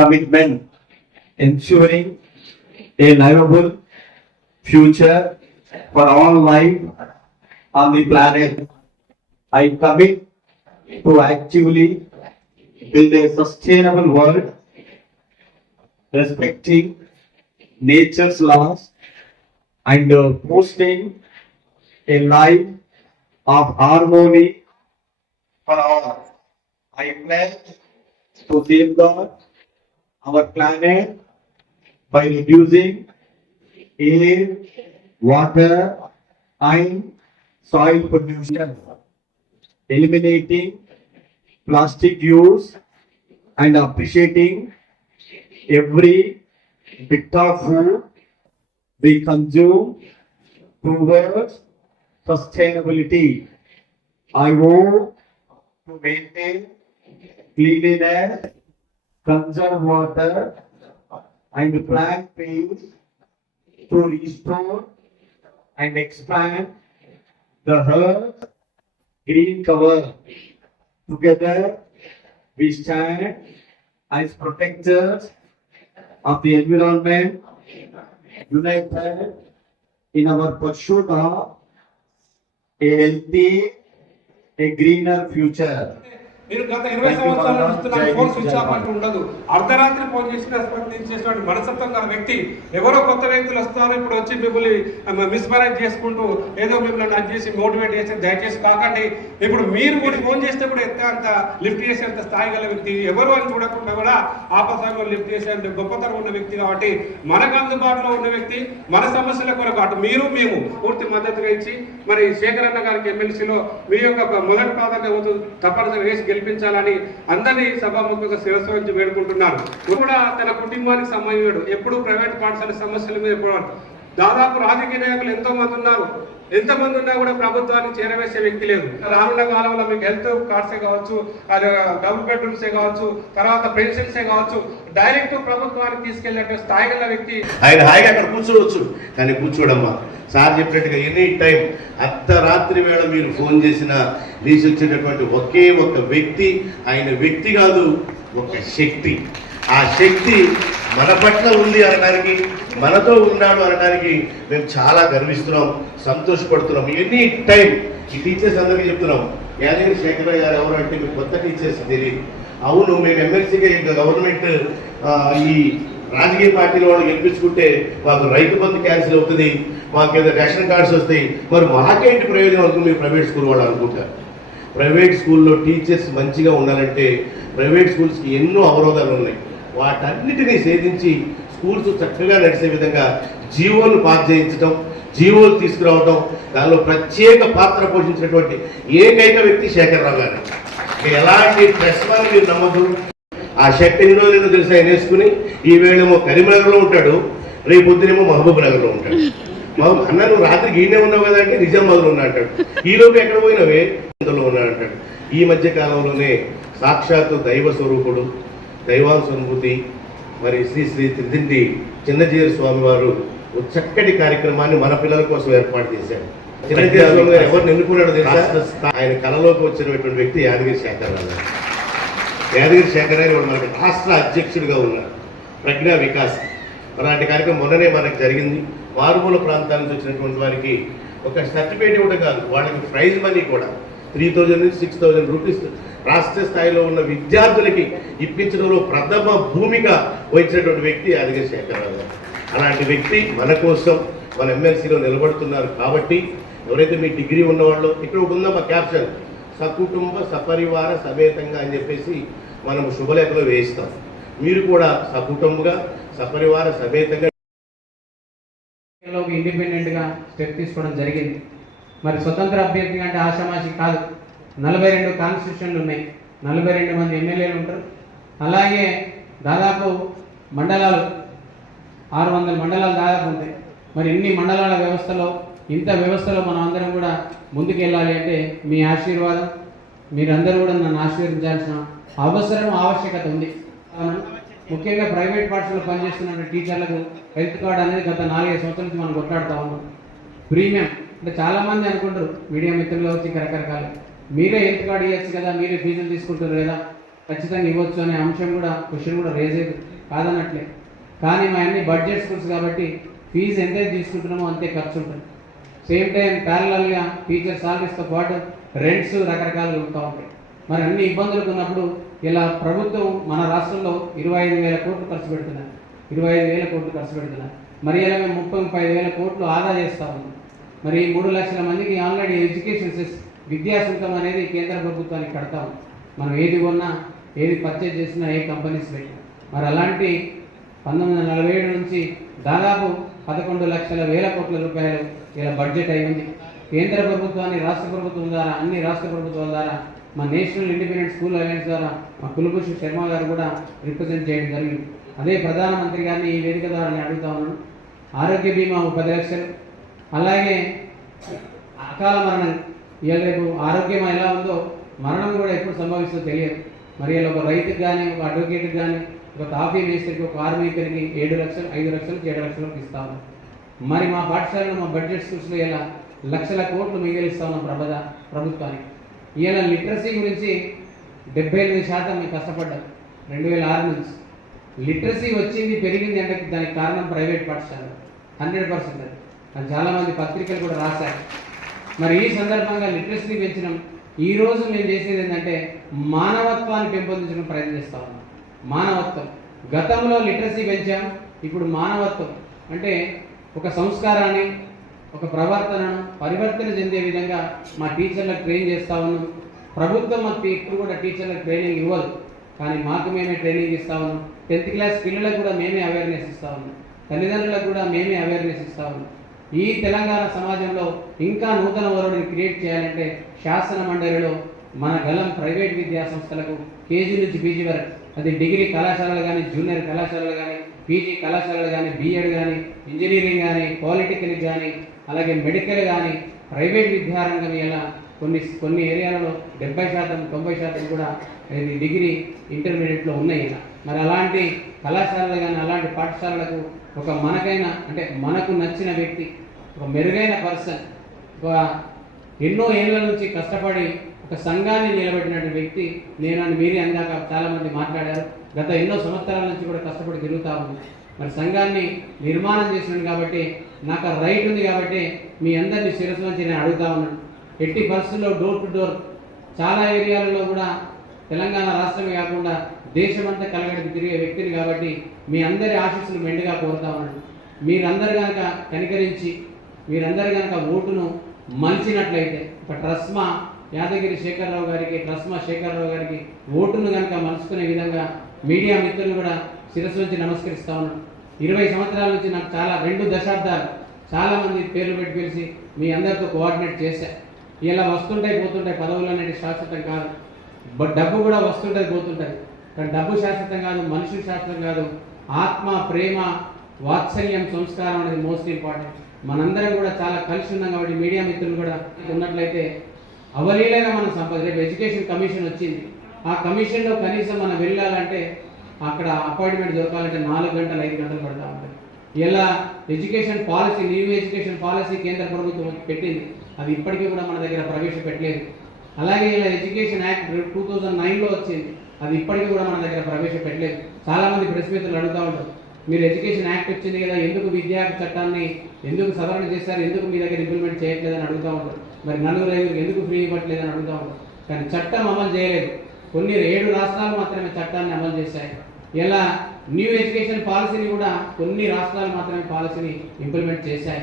commitment ensuring a livable future for all life on the planet. I commit to actively build a sustainable world respecting nature's laws and boosting a life of harmony for all. I pledge to safeguard our planet by reducing air, water, and soil pollution, eliminating plastic use, and appreciating every bit of food we consume towards sustainability. I want to maintain cleanliness, conserve water, and plant trees to restore and expand the earth's green cover. Together, we stand as protectors of the environment, united in our pursuit of a healthy, a greener future. మీరు గత 20 సంవత్సరాల నుంచి నాకు phone switch off అంటూ ఉండదు. అర్ధరాత్రి phone చేసిన స్పందించేటువంటి మనస్తత్వం గల వ్యక్తి. ఎవరో కొత్త వ్యక్తులు వస్తారు, ఇప్పుడు వచ్చి మిమ్మల్ని మిస్మరేజ్ చేసుకుంటూ ఏదో మిమ్మల్ని అది చేసి మోటివేట్ చేసి దయచేసి కాకండి. ఇప్పుడు మీరు కూడా ఫోన్ చేస్తే కూడా అంత లిఫ్ట్ చేసేంత స్థాయి గల వ్యక్తి, ఎవరు అని చూడకుండా కూడా ఆపసమయంలో లిఫ్ట్ చేసేంత గొప్పతనం ఉన్న వ్యక్తి. కాబట్టి మనకు అందుబాటులో ఉన్న వ్యక్తి, మన సమస్యల కొరకు అటు మీరు మేము పూర్తి మద్దతుగా ఇచ్చి మరి శేఖరన్న గారికి ఎమ్మెల్సీలో మీ యొక్క మొదటి ప్రాధాన్యత తప్పనిసరిగా వేసి గెలిపించాలని అందరినీ సభాముఖంగా శిరస్సు నుంచి వేడుకుంటున్నారు. కూడా తన కుటుంబానికి సంబంధించాడు, ఎప్పుడు ప్రైవేట్ పాఠశాల సమస్యల మీద దాదాపు రాజకీయ నాయకులు ఎంతో మంది ఉన్నారు. ఎంతమంది ఉన్నా కూడా ప్రభుత్వాన్ని చేరవేసే వ్యక్తి లేదు. రానున్న కాలంలో మీకు హెల్త్ కార్డ్సే కావచ్చు, డబుల్ బెడ్రూమ్సే కావచ్చు, తర్వాత పెన్షన్సే కావచ్చు, డైరెక్ట్ ప్రభుత్వానికి తీసుకెళ్లే స్థాయి గల వ్యక్తి. ఆయన హాయిగా అక్కడ కూర్చోవచ్చు, కానీ కూర్చోడమ్మా సార్ చెప్పినట్టుగా ఎనీ టైం అర్ధరాత్రి వేళ మీరు ఫోన్ చేసినా తీసి వచ్చేటటువంటి ఒకే ఒక వ్యక్తి. ఆయన వ్యక్తి కాదు, ఒక శక్తి. ఆ శక్తి మన పట్ల ఉంది అనడానికి, మనతో ఉన్నాడు అనడానికి మేము చాలా గర్విస్తున్నాం, సంతోషపడుతున్నాం. ఎనీ టైం ఈ టీచర్స్ అందరికీ చెప్తున్నాం, యాదగిరి శేఖరయ్య గారు ఎవరు అంటే మీకు కొత్త టీచర్స్ తెలియదు. అవును, మేము ఎమ్మెల్సీగా గవర్నమెంట్ ఈ రాజకీయ పార్టీలో వాళ్ళు గెలిపించుకుంటే మాకు రైతు బంధు క్యాన్సిల్ అవుతుంది, మాకు ఏదో రేషన్ కార్డ్స్ వస్తాయి, మరి మాకేంటి ప్రయోజనం అవుతుంది మీరు ప్రైవేట్ స్కూల్ వాళ్ళు అనుకుంటారు. ప్రైవేట్ స్కూల్లో టీచర్స్ మంచిగా ఉండాలంటే ప్రైవేట్ స్కూల్స్కి ఎన్నో అవరోధాలు ఉన్నాయి. వాటన్నిటినీ సేధించి స్కూల్స్ చక్కగా నడిచే విధంగా జీవోలు పాస్ చేయించడం, జీవోలు తీసుకురావడం, దానిలో ప్రత్యేక పాత్ర పోషించినటువంటి ఏకైక వ్యక్తి శేఖరరావు గారు. ఎలాంటి ప్రెస్ వాళ్ళు మీరు నమ్మదు. ఆ శక్తి ఎన్ని రోజులు తెలుసా ఆయన వేసుకుని, ఈ వేళేమో కరీంనగర్లో ఉంటాడు, రేపు పొద్దునేమో మహబూబ్ నగర్లో ఉంటాడు. అన్న నువ్వు రాత్రికి ఈయనే ఉన్నావు కదా అంటే నిజామాబాద్లో ఉన్నా అంటాడు. ఈలోపు ఎక్కడ పోయినవే అందులో ఉన్నా అంటాడు. ఈ మధ్య కాలంలోనే సాక్షాత్తు దైవ స్వరూపుడు, దైవానుభూతి మరి శ్రీ శ్రీ త్రిదిండి చిన్నజీరి స్వామి వారు ఒక చక్కటి కార్యక్రమాన్ని మన పిల్లల కోసం ఏర్పాటు చేశారు. చిన్నజీరి స్వామి గారు ఎవరిని ఎన్నుకున్నాడో తెలుసా? ఆయన కళలోకి వచ్చినటువంటి వ్యక్తి యాదగిరి శేఖరరావు గారు. యాదగిరి శేఖరరావు గారు మనకి రాష్ట్ర అధ్యక్షుడిగా ఉన్నారు, ప్రజ్ఞా వికాస్. అలాంటి కార్యక్రమం మొన్ననే మనకు జరిగింది. మారుమూల ప్రాంతాల నుంచి వచ్చినటువంటి వారికి ఒక సర్టిఫికేట్ ఇవ్వడం కాదు, వాళ్ళకి ప్రైజ్ మనీ కూడా 3000 నుంచి 6000 రూపీస్ రాష్ట్ర స్థాయిలో ఉన్న విద్యార్థులకి ఇప్పించడంలో ప్రథమ భూమిక వహించినటువంటి వ్యక్తి యాదగిరి శేఖరరావు గారు. అలాంటి వ్యక్తి మన కోసం మన ఎమ్మెల్సీలో నిలబడుతున్నారు. కాబట్టి ఎవరైతే మీ డిగ్రీ ఉన్నవాళ్ళు, ఇక్కడ ఉందా మా క్యాప్షన్ సకుటుంబ సపరివార సమేతంగా అని చెప్పేసి మనం శుభలేఖలో వేయిస్తాం. మీరు కూడా సకుటుంబంగా సపరివార సమేతంగా ఇండిపెండెంట్గా స్టెప్ తీసుకోవడం జరిగింది. మరి స్వతంత్ర అభ్యర్థి అంటే ఆషామాషి కాదు. 42 కాన్స్టిట్యూషన్లు ఉన్నాయి, 42 మంది ఎమ్మెల్యేలు ఉంటారు. అలాగే దాదాపు మండలాలు 600 మండలాలు దాదాపు ఉంటాయి. మరి ఇన్ని మండలాల వ్యవస్థలో, ఇంత వ్యవస్థలో మనం అందరం కూడా ముందుకు వెళ్ళాలి అంటే మీ ఆశీర్వాదం, మీరందరూ కూడా నన్ను ఆశీర్వదించాల్సిన అవసరం, ఆవశ్యకత ఉంది. ముఖ్యంగా ప్రైవేట్ పాఠశాలలో పనిచేస్తున్న టీచర్లకు హెల్త్ కార్డ్ అనేది గత 4-5 సంవత్సరాల నుంచి మనం కొట్లాడుతూ ఉన్నాం. ప్రీమియం అంటే చాలామంది అనుకుంటారు, మీడియా మిత్రులు వచ్చి రకరకాలు, మీరే హెల్త్ కార్డ్ ఇవ్వచ్చు కదా, మీరే ఫీజులు తీసుకుంటారు కదా, ఖచ్చితంగా ఇవ్వచ్చు అనే అంశం కూడా క్వశ్చన్ కూడా రేజ్ అయ్యేది కాదన్నట్లే. కానీ మా అన్ని బడ్జెట్ స్కూల్స్ కాబట్టి ఫీజు ఎంతైతే తీసుకుంటున్నామో అంతే ఖర్చు ఉంటుంది. సేమ్ టైం ప్యారలల్గా టీచర్ సాలరీస్తో పాటు రెంట్స్ రకరకాలుగా ఉంటా ఉంటాయి. మరి అన్ని ఇబ్బందులకు ఉన్నప్పుడు ఇలా ప్రభుత్వం మన రాష్ట్రంలో 25,000 కోట్లు ఖర్చు పెడుతున్నారు. 25,000 కోట్లు ఖర్చు పెడుతున్నారు. మరి ఇలా మేము 35,000 కోట్లు ఆదా చేస్తా ఉన్నాం. మరి 3 లక్షల మందికి ఆల్రెడీ ఎడ్యుకేషన్ విద్యాశుల్కం అనేది కేంద్ర ప్రభుత్వానికి కడతాం. మనం ఏది కొన్నా ఏది పర్చేజ్ చేసినా ఏ కంపెనీస్ పెట్టినా. మరి అలాంటి 1947 నుంచి దాదాపు 11 లక్షల వేల కోట్ల రూపాయలు ఇలా బడ్జెట్ అయింది. కేంద్ర ప్రభుత్వాన్ని రాష్ట్ర ప్రభుత్వం ద్వారా, అన్ని రాష్ట్ర ప్రభుత్వాల ద్వారా, మా నేషనల్ ఇండిపెండెంట్ స్కూల్ అలయన్స్ ద్వారా మా కులభూషణ్ శర్మ గారు కూడా రిప్రజెంట్ చేయడం జరిగింది. అదే ప్రధానమంత్రి గారిని ఈ వేదిక ద్వారా నేను అడుగుతా ఉన్నాను. ఆరోగ్య బీమా 10 లక్షలు, అలాగే అకాల మరణం, ఇవాళ రేపు ఆరోగ్యం ఎలా ఉందో మరణం కూడా ఎప్పుడు సంభవిస్తుందో తెలియదు. మరి ఇలా ఒక రైతుకి కానీ, ఒక అడ్వకేట్కి కానీ, ఒక కాఫీ మేస్త్రికి, ఒక కార్మికుడికి 7 లక్షలు, 5 లక్షలు, 7 లక్షలకు ఇస్తా ఉన్నాం. మరి మా పాఠశాలలో మా బడ్జెట్ స్కూల్స్లో ఇలా లక్షల కోట్లు మిగిలిస్తా ఉన్నాం ప్రభుత్వానికి. ఇలా లిటరసీ గురించి 78% మేము కష్టపడ్డాం 2006 నుంచి. లిటరసీ వచ్చింది, పెరిగింది అంటే దానికి కారణం ప్రైవేట్ పాఠశాల 100%. అది చాలామంది పత్రికలు కూడా రాశారు. మరి ఈ సందర్భంగా లిటరసీ పెంచడం, ఈరోజు మేము చేసేది ఏంటంటే మానవత్వాన్ని పెంపొందించడం ప్రయత్నం చేస్తా ఉన్నాం. మానవత్వం, గతంలో లిటరసీ పెంచాం, ఇప్పుడు మానవత్వం అంటే ఒక సంస్కారాన్ని, ఒక ప్రవర్తనను పరివర్తన చెందే విధంగా మా టీచర్లకు ట్రైన్ చేస్తా ఉన్నాం. ప్రభుత్వం మాకు ఇప్పుడు కూడా టీచర్లకు ట్రైనింగ్ ఇవ్వదు, కానీ మాకు మేమే ట్రైనింగ్ ఇస్తా ఉన్నాం. 10th క్లాస్ పిల్లలకు కూడా మేమే అవేర్నెస్ ఇస్తా ఉన్నాం. తల్లిదండ్రులకు కూడా మేమే అవేర్నెస్ ఇస్తా ఉన్నాం. ఈ తెలంగాణ సమాజంలో ఇంకా నూతన వరుడిని క్రియేట్ చేయాలంటే శాసన మండలిలో మన గలం ప్రైవేట్ విద్యా సంస్థలకు కేజీ నుంచి పీజీ వరకు, అది డిగ్రీ కళాశాలలు కానీ, జూనియర్ కళాశాలలు కానీ, పీజీ కళాశాలలు కానీ, బీఎడ్ కానీ, ఇంజనీరింగ్ కానీ, పాలిటెక్నిక్ కానీ, అలాగే మెడికల్ కానీ, ప్రైవేట్ విద్యారంగం ఇలా కొన్ని ఏరియాలలో 70%, 90% కూడా డిగ్రీ ఇంటర్మీడియట్లో ఉన్నాయి. మరి అలాంటి కళాశాలలు కానీ, అలాంటి పాఠశాలలకు ఒక మనకైనా అంటే మనకు నచ్చిన వ్యక్తి, ఒక మెరుగైన పర్సన్, ఒక ఎన్నో ఏళ్ళ నుంచి కష్టపడి ఒక సంఘాన్ని నిలబెట్టినటువంటి వ్యక్తి నేను అని మీరే అందాక చాలామంది మాట్లాడారు. గత ఎన్నో సంవత్సరాల నుంచి కూడా కష్టపడి తిరుగుతా ఉంది. మరి సంఘాన్ని నిర్మాణం చేసినాను కాబట్టి నాకు ఆ రైట్ ఉంది కాబట్టి మీ అందరినీ శిరస్సు నుంచి నేను అడుగుతా ఉన్నాను. ఎట్టి పరిస్థితుల్లో డోర్ టు డోర్ చాలా ఏరియాలలో కూడా తెలంగాణ రాష్ట్రమే కాకుండా దేశమంతా కలగడికి తిరిగే వ్యక్తిని కాబట్టి మీ అందరి ఆశీస్సులు మెండుగా కోరుతా ఉన్నాను. మీరందరూ కనుక కనికరించి, మీరందరూ కనుక ఓటును మలిచినట్లయితే, ఒక ట్రస్మా యాదగిరి శేఖరరావు గారికి, ట్రస్మా శేఖరరావు గారికి ఓటును కనుక మలుచుకునే విధంగా మీడియా మిత్రులు కూడా శిరస్సు నుంచి నమస్కరిస్తా ఉన్నాను. 20 సంవత్సరాల నుంచి నాకు 2 దశాబ్దాలు చాలామంది పేర్లు పెట్టి పిలిచి మీ అందరితో కోఆర్డినేట్ చేశా. ఇలా వస్తుంటాయి పోతుంటాయి, పదవులు అనేది శాశ్వతం కాదు. డబ్బు కూడా వస్తుంటుంది పోతుంటుంది, కానీ డబ్బు శాశ్వతం కాదు, మనుషులు శాశ్వతం కాదు. ఆత్మ, ప్రేమ, వాత్సల్యం, సంస్కారం అనేది మోస్ట్ ఇంపార్టెంట్. మనందరం కూడా చాలా కలిసి ఉన్నాం కాబట్టి మీడియా మిత్రులు కూడా ఉన్నట్లయితే అవలీలగా మనం రేపు ఎడ్యుకేషన్ కమిషన్ వచ్చింది. ఆ కమిషన్లో కనీసం మనం వెళ్ళాలంటే అక్కడ అపాయింట్మెంట్ దొరకాలంటే 4 గంటలు 5 గంటలు పడతా ఉంటుంది. ఇలా education policy, new education policy కేంద్ర ప్రభుత్వం పెట్టింది, అది ఇప్పటికీ కూడా మన దగ్గర ప్రవేశపెట్టలేదు. అలాగే ఇలా ఎడ్యుకేషన్ యాక్ట్ 2009లో వచ్చింది, అది ఇప్పటికీ కూడా మన దగ్గర ప్రవేశపెట్టలేదు. చాలామంది ప్రెస్ మిత్రులు అడుగుతూ ఉంటారు, మీరు ఎడ్యుకేషన్ యాక్ట్ వచ్చింది కదా, ఎందుకు విద్యా చట్టాన్ని ఎందుకు సవరణ చేశారు, ఎందుకు మీ దగ్గర ఇంప్లిమెంట్ చేయట్లేదని అడుగుతూ ఉంటారు. మరి 4-5 ఎందుకు ఫ్రీ ఇవ్వట్లేదని అడుగుతూ ఉంటారు. కానీ చట్టం అమలు చేయలేదు. కొన్ని 7 రాష్ట్రాలు మాత్రమే చట్టాన్ని అమలు చేశాయి. ఇలా న్యూ ఎడ్యుకేషన్ పాలసీని కూడా కొన్ని రాష్ట్రాలు మాత్రమే పాలసీని ఇంప్లిమెంట్ చేశాయి.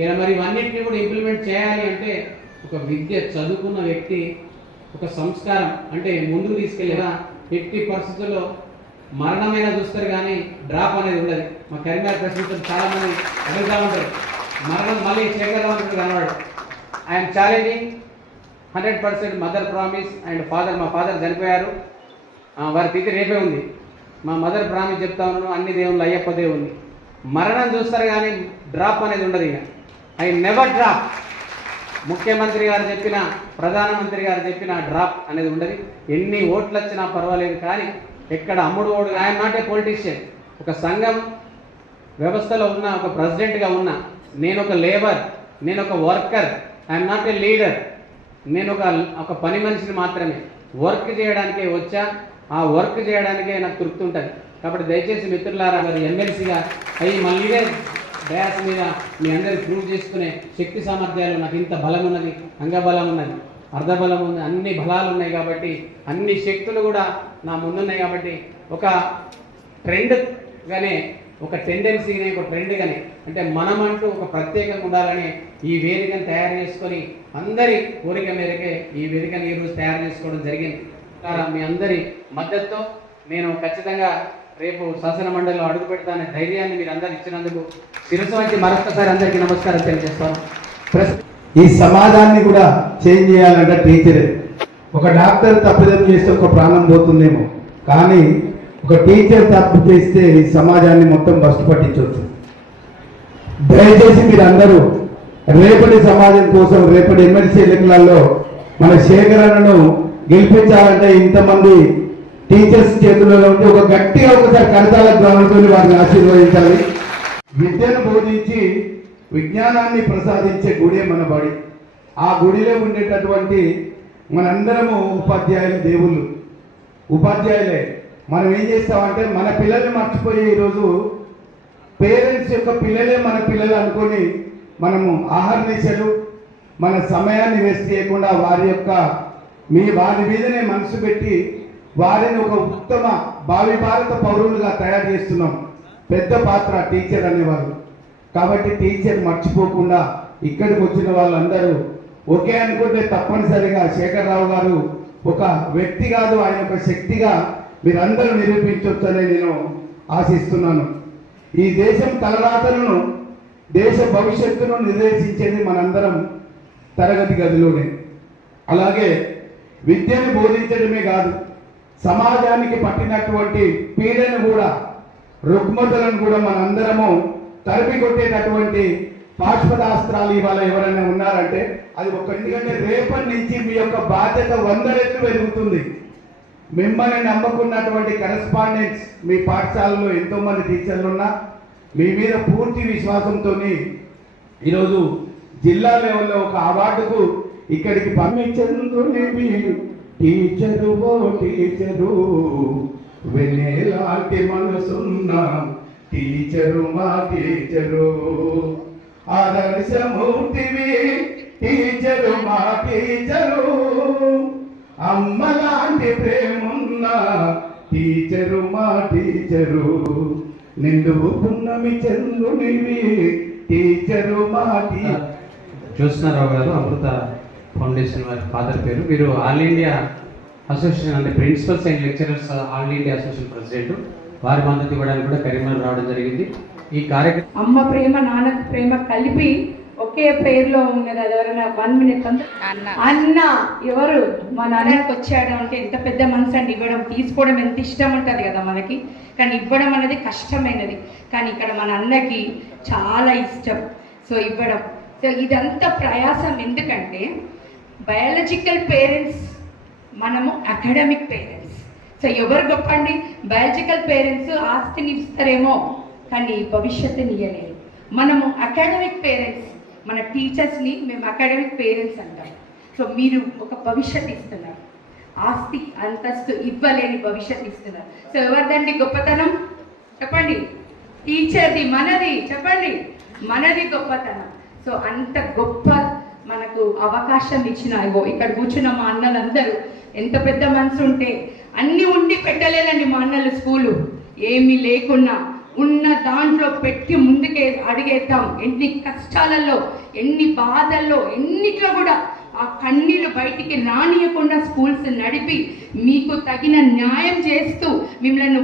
ఇలా మరి ఇవన్నింటినీ కూడా ఇంప్లిమెంట్ చేయాలి అంటే ఒక విద్య చదువుకున్న వ్యక్తి, ఒక సంస్కారం అంటే ముందుకు తీసుకెళ్ళేలా ఎట్టి పరిస్థితుల్లో మరణమైనా చూస్తారు కానీ డ్రాప్ అనేది ఉండదు. మా కరీంనగర్ ప్రశ్నించిన చాలా మంది అడుగుతూ ఉంటారు, మరణం మళ్ళీ శేఖరరావు కనవాడు. I'm challenging 100% mother promise and father, మా ఫాదర్ చనిపోయారు, వారి తిథి రేపే ఉంది. మా మదర్ ప్రామిస్ చెప్తా ఉన్నాను, అన్ని దేవుళ్ళు అయ్యప్ప దేవుణ్ణి. మరణం చూస్తారు కానీ డ్రాప్ అనేది ఉండదు. ఇక ఐ నెవర్ డ్రాప్. ముఖ్యమంత్రి గారు చెప్పిన, ప్రధానమంత్రి గారు చెప్పిన డ్రాప్ అనేది ఉండదు. ఎన్ని ఓట్లు వచ్చినా పర్వాలేదు కానీ ఎక్కడ అమ్ముడు ఓడు. I'm not a politician. ఒక సంఘం వ్యవస్థలో ఉన్న ఒక ప్రెసిడెంట్గా ఉన్నా, నేను ఒక లేబర్, నేను ఒక worker, I'm not a leader. నేను ఒక పని మనిషిని మాత్రమే. వర్క్ చేయడానికే వచ్చా. ఆ వర్క్ చేయడానికే నాకు తృప్తి ఉంటుంది. కాబట్టి దయచేసి మిత్రులారా, మరి ఎమ్మెల్సీగా అయ్యి మళ్ళీ డయాస్ మీద మీ అందరికి ప్రూవ్ చేసుకునే శక్తి సామర్థ్యాలు, నాకు ఇంత బలం ఉన్నది, అంగబలం ఉన్నది, అర్ధబలం ఉంది, అన్ని బలాలు ఉన్నాయి. కాబట్టి అన్ని శక్తులు కూడా నా ముందున్నాయి. కాబట్టి ఒక ట్రెండ్గానే, ఒక టెండెన్సీగానే, ఒక ట్రెండ్గానే, అంటే మనమంటూ ఒక ప్రత్యేకంగా ఉండాలని ఈ వేదికను తయారు చేసుకొని అందరి కోరిక మేరకే ఈ వేదికను ఈరోజు తయారు చేసుకోవడం జరిగింది. మీ అందరి మద్దతుతో నేను ఖచ్చితంగా రేపు శాసన మండలిలో అడుగు పెడతానే ధైర్యాన్ని మీరు అందరు ఇచ్చినందుకు శిరస్సు వంచి మరొకసారి అందరికీ నమస్కారం తెలియజేస్తాను. ఈ సమాజాన్ని కూడా చేంజ్ చేయాలంటే టీచరే. ఒక డాక్టర్ తప్పిదం చేస్తే ఒక ప్రాణం పోతుందేమో, కానీ ఒక టీచర్ తప్పు చేస్తే ఈ సమాజాన్ని మొత్తం బస్టు పట్టించవచ్చు. దయచేసి మీరు అందరూ రేపటి సమాజం కోసం, రేపటి ఎమ్మెల్సీ ఎన్నికలలో మన శేఖరణను గెలిపించాలంటే ఇంతమంది టీచర్స్ చేతుల్లో ఉంటే ఒక గట్టిగా ఒకసారి కరతాల గ్రామంతో వారిని ఆశీర్వదించాలి. విద్యను బోధించి విజ్ఞానాన్ని ప్రసాదించే గుడే మన బడి. ఆ గుడిలో ఉండేటటువంటి మనందరము ఉపాధ్యాయులు, దేవుళ్ళు, ఉపాధ్యాయులే. మనం ఏం చేస్తామంటే మన పిల్లల్ని మర్చిపోయి ఈరోజు పేరెంట్స్ యొక్క పిల్లలే మన పిల్లలు అనుకొని మనము ఆహర్నిశలు మన సమయాన్ని వేస్ట్ చేయకుండా వారి మీదనే మనసు పెట్టి వారిని ఒక ఉత్తమ భావి భారత పౌరులుగా తయారు చేస్తున్నాం. పెద్ద పాత్ర టీచర్ అనేవాళ్ళు. కాబట్టి టీచర్ మర్చిపోకుండా ఇక్కడికి వచ్చిన వాళ్ళందరూ ఒకే అనుకుంటే తప్పనిసరిగా శేఖరరావు గారు ఒక వ్యక్తి కాదు, ఆయన ఒక శక్తిగా మీరందరూ నిరూపించవచ్చని నేను ఆశిస్తున్నాను. ఈ దేశం తలరాతలను, దేశ భవిష్యత్తును నిర్దేశించేది మనందరం తరగతి గదిలోనే. అలాగే విద్యను బోధించడమే కాదు, సమాజానికి పట్టినటువంటి పీడను కూడా, రుగ్మతలను కూడా మనందరము తరిమి కొట్టేటటువంటి పాశ్వదాస్త్రాలు ఇవాళ ఎవరైనా ఉన్నారంటే అది ఒక. ఎందుకంటే రేపటి నుంచి మీ యొక్క బాధ్యత 100 రెట్లు పెరుగుతుంది. మిమ్మల్ని నమ్మకున్నటువంటి కరెస్పాండెంట్స్ మీ పాఠశాలలో ఎంతో మంది టీచర్లు ఉన్నా మీ మీద పూర్తి విశ్వాసంతో ఈరోజు జిల్లా లెవెల్లో ఒక అవార్డుకు ఇక్కడికి పంపించండి. టీచరు ఓ టీచరు, వెన్నెలాంటి మనసున్న టీచరు మా టీచరు, ఆదర్శమూర్తివి టీచరు మా టీచరు, అమ్మలాంటి ప్రేమున్న టీచరు మా టీచరు, నిండు పున్నమి చంద్రునివి టీచరు మా టీచరు. జ్యోత్స్నారావు గారు, అమృత ఫౌండేషన్ వారి ఫాదర్ పేరు. మీరు ఆల్ ఇండియా అసోసియేషన్ అంటే principals and lecturers All India Association president. వారి మద్దతు ఇవ్వడానికి కూడా కరీంనగర్ రావడం జరిగింది. ఈ కార్యక్రమం అమ్మ ప్రేమ, నాన్న ప్రేమ కలిపి ఒకే పేరులో ఉన్నది. అది ఎవరైనా 1 minute అన్న ఎవరు మా నాన్నకి వచ్చాడు అంటే ఎంత పెద్ద మనసు అండి. ఇవ్వడం, తీసుకోవడం ఎంత ఇష్టం ఉంటుంది కదా మనకి, కానీ ఇవ్వడం అనేది కష్టమైనది. కానీ ఇక్కడ మన అన్నకి చాలా ఇష్టం. సో ఇవ్వడం, సో ఇదంతా ప్రయాసం. ఎందుకంటే బయాలజికల్ పేరెంట్స్, మనము అకాడమిక్ పేరెంట్స్. సో ఎవరు గొప్ప అండి? బయాలజికల్ పేరెంట్స్ ఆస్తిని ఇస్తారేమో కానీ భవిష్యత్తుని ఇవ్వలేరు. మనము అకాడమిక్ పేరెంట్స్, మన టీచర్స్ని మేము అకాడమిక్ పేరెంట్స్ అంటాం. సో మీరు ఒక భవిష్యత్తు ఇస్తున్నారు, ఆస్తి అంతస్తు ఇవ్వలేని భవిష్యత్తు ఇస్తున్నారు. సో ఎవరిదండి గొప్పతనం చెప్పండి? టీచర్ది, మనది చెప్పండి, మనది గొప్పతనం. సో అంత గొప్ప మనకు అవకాశం ఇచ్చిన ఇక్కడ కూర్చున్న మా అన్నలందరూ ఎంత పెద్ద మనసు ఉంటే అన్ని ఉండి పెట్టలేదండి మా అన్నలు. స్కూలు ఏమీ లేకున్నా ఉన్న దాంట్లో పెట్టి ముందుకే అడిగేద్దాం. ఎన్ని కష్టాలలో, ఎన్ని బాధల్లో, ఎన్నిట్లో కూడా ఆ కన్నీళ్ళు బయటికి రానియకుండా స్కూల్స్ నడిపి మీకు తగిన న్యాయం చేస్తూ, మిమ్మల్ని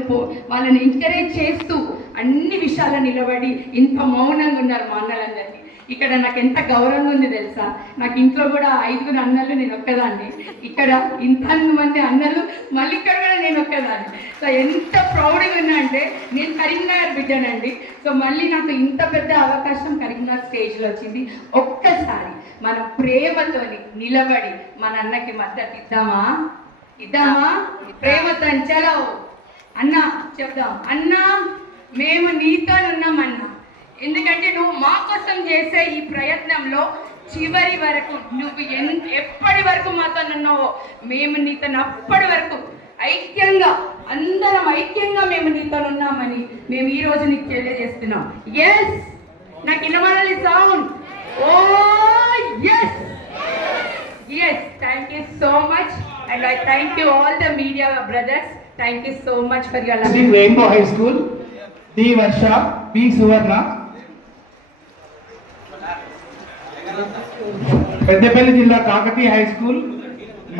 వాళ్ళని ఎంకరేజ్ చేస్తూ అన్ని విషయాలు నిలబడి ఇంత మౌనంగా ఉన్నారు మా అన్నలందరినీ. ఇక్కడ నాకు ఎంత గౌరవంగా ఉంది తెలుసా? నాకు ఇంట్లో కూడా 5 అన్నలు, నేను ఒక్కదాన్ని. ఇక్కడ ఇంత మంది అన్నలు, మళ్ళీ ఇక్కడ కూడా నేను ఒక్కదాన్ని. సో ఎంత ప్రౌడ్గా ఉన్నా అంటే నేను కరీంనగర్ బిడ్డనండి. సో మళ్ళీ నాకు ఇంత పెద్ద అవకాశం కరీంనగర్ స్టేజ్లో వచ్చింది. ఒక్కసారి మనం ప్రేమతోని నిలబడి మన అన్నకి మద్దతు ఇద్దామా? ప్రేమతో చలో అన్న చెప్దాం. అన్నా మేము నీతో ఉన్నామన్నా, ఎందుకంటే నువ్వు మా కోసం చేసే ఈ ప్రయత్నంలో చివరి వరకు నువ్వు ఎప్పటి వరకు మాతో ఉన్నావో మేము నీతో అప్పటి వరకు ఐక్యంగా అందరం ఐక్యంగా మేము నీతో ఉన్నామని మేము ఈ రోజు నీకు తెలియజేస్తున్నాం. ఎస్, నాకు వినమాలి సౌండ్. Oh yes yes, thank you so much and I thank you all the media brothers. Thank you so much for your love. Rainbow High School, D Varsha, P Suvarna, Peddapalli జిల్లా Kakatiya High School,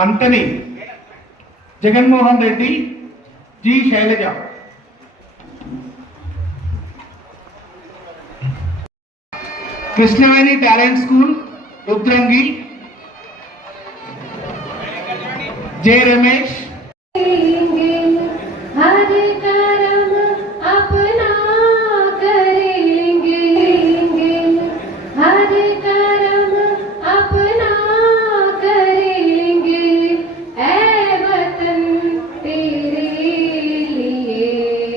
Manthani Jaganmohan Reddy, G Shailaja. Krishnaveni Talent School, Rudrangi, J Ramesh,